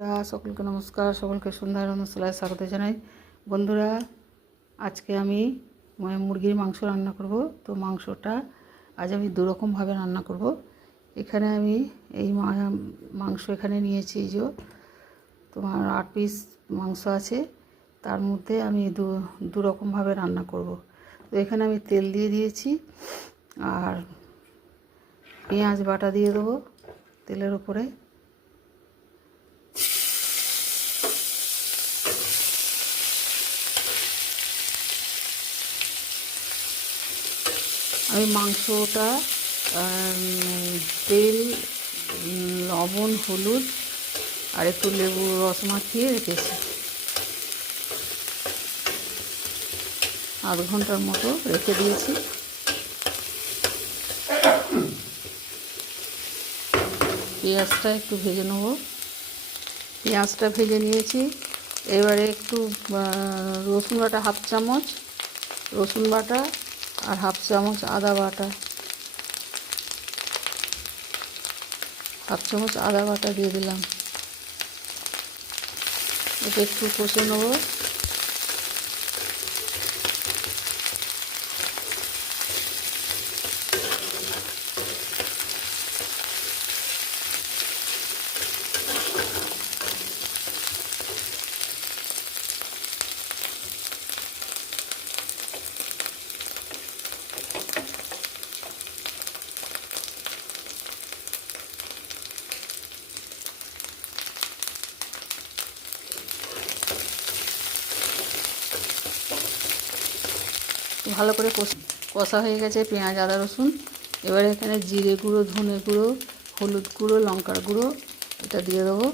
সকলকে নমস্কার, সকলকে সন্ধ্যার মশলায় স্বাগত জানাই। বন্ধুরা, আজকে আমি মুরগির মাংস রান্না করব। তো মাংসটা আজ আমি দুরকমভাবে রান্না করব। এখানে আমি এই মাংস এখানে নিয়েছি, যে তোমার 8 পিস মাংস আছে, তার মধ্যে আমি দুরকমভাবে রান্না করব। তো এখানে আমি তেল দিয়ে দিয়েছি আর পেঁয়াজ বাটা দিয়ে দেবো তেলের উপরে। আমি মাংসটা তেল, লবণ, হলুদ আর একটু লেবু রস মাখিয়ে রেখেছি। আধ ঘন্টার মতো রেখে দিয়েছি। পেঁয়াজটা একটু ভেজে নেব। পেঁয়াজটা ভেজে নিয়েছি। এবারে একটু রসুন বাটা হাফ চামচ, রসুন বাটা আর হাফ চামচ আদা বাটা, হাফ চামচ আদা বাটা দিয়ে দিলাম। এটা একটু কষে নেব। ভালো করে কষা হয়ে গেছে পেঁয়াজ, আদা, রসুন। এবারে এখানে জিরে গুঁড়ো, ধনে গুঁড়ো, হলুদ গুঁড়ো, লঙ্কার গুঁড়ো এটা দিয়ে দেবো।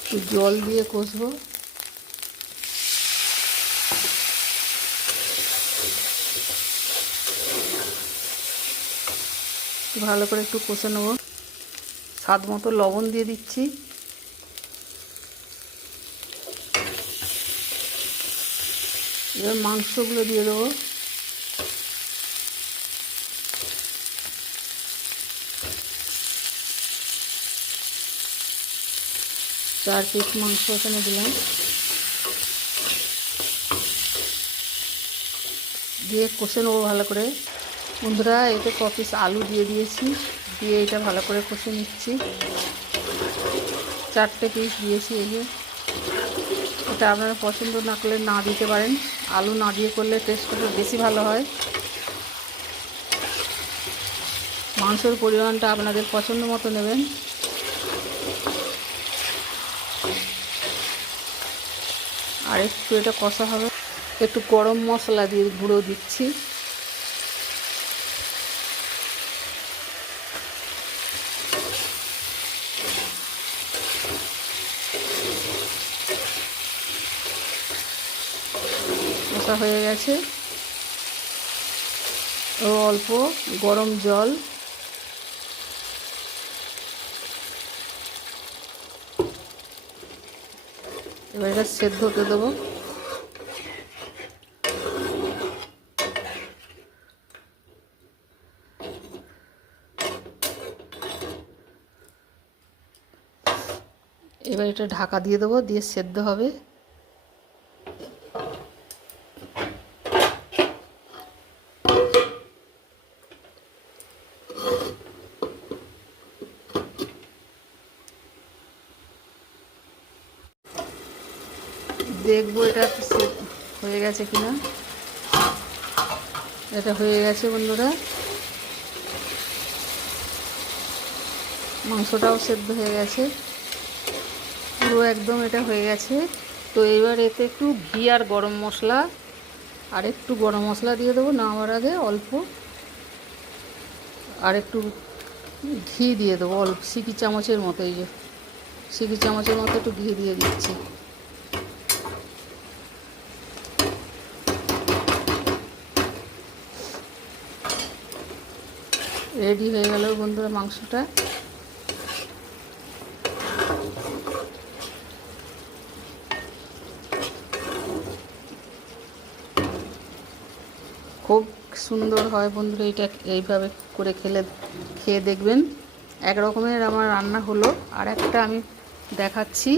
একটু জল দিয়ে কষবো। ভালো করে একটু কষে নেব। স্বাদ মতো লবণ দিয়ে দিচ্ছি। এবার মাংসগুলো দিয়ে দেবো। চার পিস মাংস এখানে দিলাম, দিয়ে কষে নেবো ভালো করে। বন্ধুরা, এতে ক পিস আলু দিয়ে দিয়েছি, দিয়ে এটা ভালো করে কষে নিচ্ছি। 4টে পিস দিয়েছি। এই যে এটা আপনারা পছন্দ না করলে না দিতে পারেন, আলু না দিয়ে করলে টেস্টটা বেশি ভালো হয়। মাংসের পরিমাণটা আপনাদের পছন্দ মতো নেবেন। আর একটু এটা কষা হবে। একটু গরম মশলা দিয়ে গুঁড়ো দিচ্ছি। কষা হয়ে গেছে। ও অল্প গরম জল, এবার এটা সেদ্ধ হতে দেবো। এবার এটা ঢাকা দিয়ে দেবো, দিয়ে সেদ্ধ হবে। দেখবো এটা হয়ে গেছে কিনা। এটা হয়ে গেছে বন্ধুরা, মাংসটাও সেদ্ধ হয়ে গেছে পুরো একদম, এটা হয়ে গেছে। তো এবার এতে একটু ঘি আর গরম মশলা, আর একটু গরম মশলা দিয়ে দেবো নামার আগে অল্প, আর একটু ঘি দিয়ে দেবো অল্প, সিকি চামচের মতো। এই যে সিকি চামচের মতো একটু ঘি দিয়ে দিচ্ছি। রেডি হয়ে গেল বন্ধুরা মাংসটা। খুব সুন্দর হয় বন্ধুরা। এটা এইভাবে করে খেয়ে দেখবেন। এক রকমের আমার রান্না হলো, আর একটা আমি দেখাচ্ছি।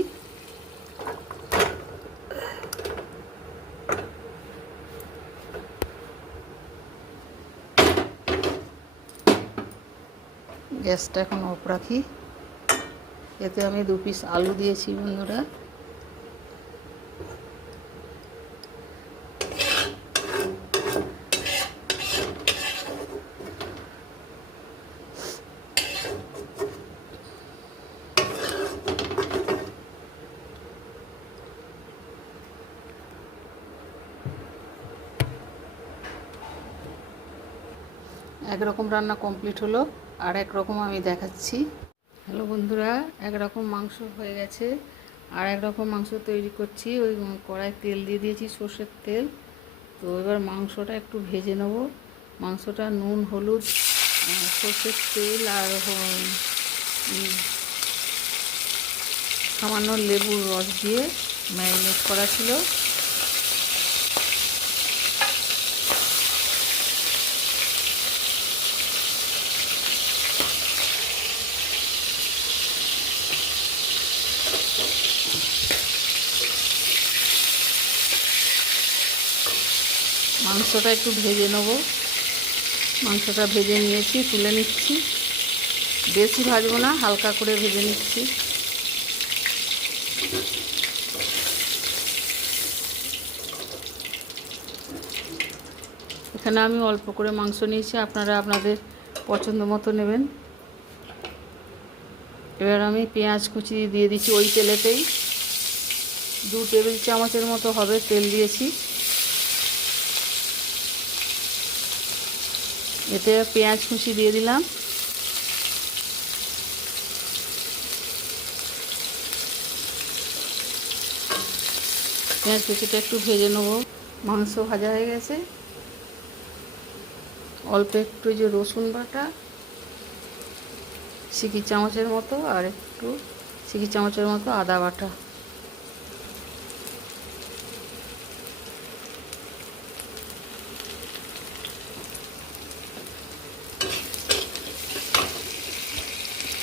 গ্যাসটা এখন অফ রাখি। এতে আমি 2 পিস আলু দিয়েছি বন্ধুরা। একরকম রান্না কমপ্লিট হলো, আর এক রকম আমি দেখাচ্ছি। হ্যালো বন্ধুরা, একরকম মাংস হয়ে গেছে, আর এক রকম মাংস তৈরি করছি। ওই কড়াই তেল দিয়ে দিয়েছি, সর্ষের তেল। তো এবার মাংসটা একটু ভেজে নেব। মাংসটা নুন, হলুদ, সর্ষের তেল আর সামান্য লেবুর রস দিয়ে ম্যারিনেট করা ছিল। মাংসটা একটু ভেজে নেব। মাংসটা ভেজে নিয়েছি, তুলে নিচ্ছি। বেশি ভাজবো না, হালকা করে ভেজে নিচ্ছি। এখানে আমি অল্প করে মাংস নিয়েছি, আপনারা আপনাদের পছন্দ মতো নেবেন। এবার আমি পেঁয়াজ কুচি দিয়ে দিচ্ছি ওই তেলেতেই। 2 টেবিল চামচের মতো হবে তেল দিয়েছি। এতে পেঁয়াজ কুচি দিয়ে দিলাম। পেঁয়াজ কুচিটা একটু ভেজে নেব। মাংস ভাজা হয়ে গেছে। অল্প একটু যে রসুন বাটা, সিকি চামচের মতো, আর একটু সিকি চামচের মতো আদা বাটা।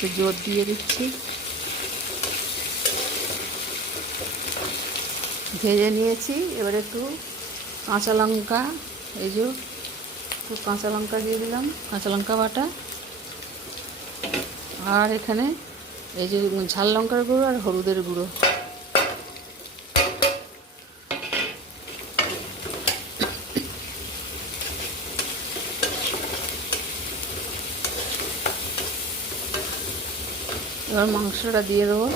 একটু জোর দিয়ে দিচ্ছি। ভেজে নিয়েছি। এবার একটু কাঁচা লঙ্কা, এই যে একটু কাঁচা লঙ্কা দিয়ে দিলাম, কাঁচা লঙ্কা বাটা। আর এখানে এই যে ঝাল লঙ্কার গুঁড়ো আর হলুদের গুঁড়ো। এবার মাংসটা দিয়ে দেবো।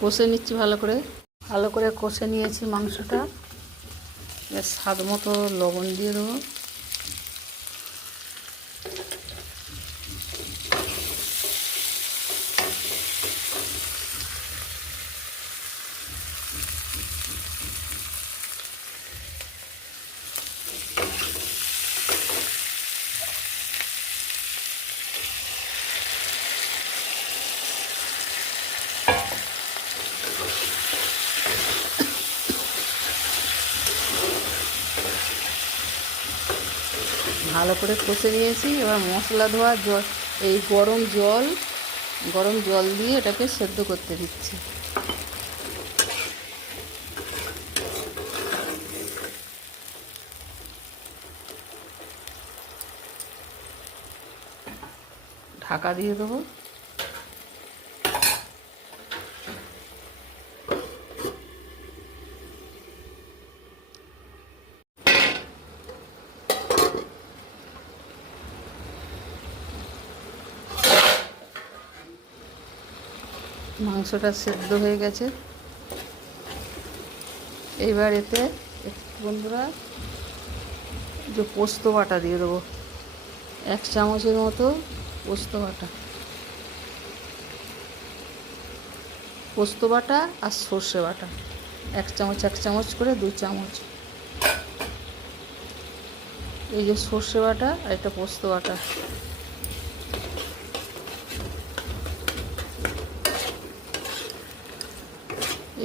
কষে নিচ্ছি ভালো করে কষে নিয়েছি মাংসটা। এর স্বাদ মতো লবণ দিয়ে দেবো। ভালো করে কষে নিয়েছি। এবার মশলা ধোয়া জল, এই গরম জল দিয়ে এটাকে সেদ্ধ করতে দিচ্ছি। ঢাকা দিয়ে দেবো। মাংসটা সেদ্ধ হয়ে গেছে। এইবার এতে বন্ধুরা যে পোস্ত বাটা দিয়ে দেবো, 1 চামচের মতো পোস্ত বাটা। পোস্ত বাটা আর সর্ষে বাটা, 1 চামচ 1 চামচ করে 2 চামচ। এই যে সর্ষে বাটা আর এটা পোস্ত বাটা।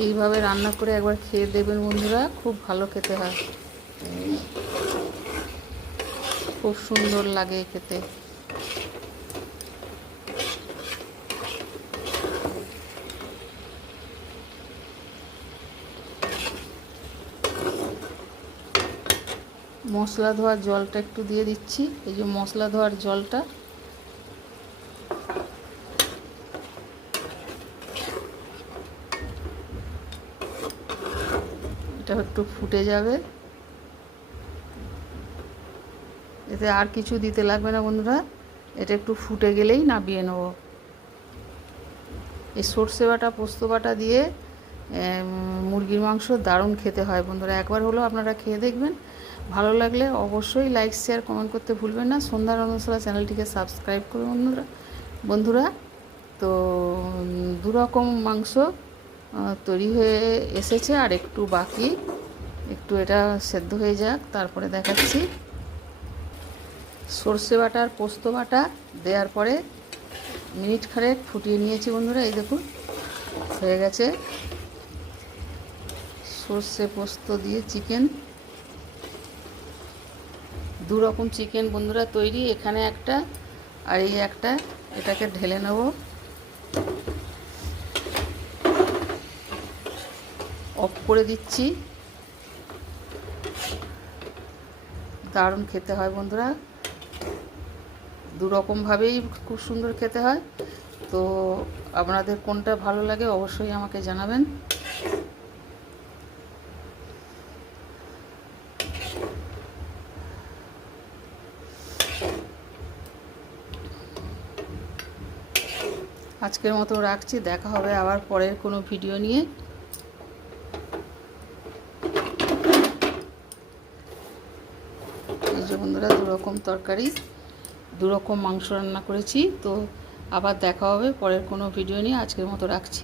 এইভাবে রান্না করে একবার খেয়ে দেবেন বন্ধুরা, খুব ভালো খেতে হয়, খুব সুন্দর লাগে খেতে। মশলা ধোয়ার জলটা একটু দিয়ে দিচ্ছি, এই যে মশলা ধোয়ার জলটা। এটা একটু ফুটে যাবে, এতে আর কিছু দিতে লাগবে না বন্ধুরা, এটা একটু ফুটে গেলেই নামিয়ে নেব। এই সর্ষে বাটা পোস্ত বাটা দিয়ে মুরগির মাংস দারুণ খেতে হয় বন্ধুরা, একবার হলেও আপনারা খেয়ে দেখবেন। ভালো লাগলে অবশ্যই লাইক শেয়ার কমেন্ট করতে ভুলবেন না। সন্ধ্যার রন্ধনশালা চ্যানেলটিকে সাবস্ক্রাইব করুন বন্ধুরা। তো 2 রকম মাংস তৈরি হয়ে এসেছে, আর একটু বাকি, একটু এটা সেদ্ধ হয়ে যাক, তারপরে দেখাচ্ছি। সর্ষে বাটা আর পোস্ত বাটা দেওয়ার পরে মিনিট খানেক ফুটিয়ে নিয়েছি বন্ধুরা, এই দেখুন হয়ে গেছে। সর্ষে পোস্ত দিয়ে চিকেন, 2 রকম চিকেন বন্ধুরা তৈরি, এখানে একটা আর এই একটা। এটাকে ঢেলে নেব। অফ করে দিচ্ছি। দারুণ খেতে হয় বন্ধুরা, 2 রকমভাবেই খুব সুন্দর খেতে হয়। তো আপনাদের কোনটা ভালো লাগে অবশ্যই আমাকে জানাবেন। আজকের মতো রাখছি, দেখা হবে আবার পরের কোনো ভিডিও নিয়ে। এই যে বন্ধুরা 2 রকম তরকারি, 2 রকম মাংস রান্না করেছি। তো আবার দেখা হবে পরের কোনো ভিডিও নিয়ে, আজকের মতো রাখছি।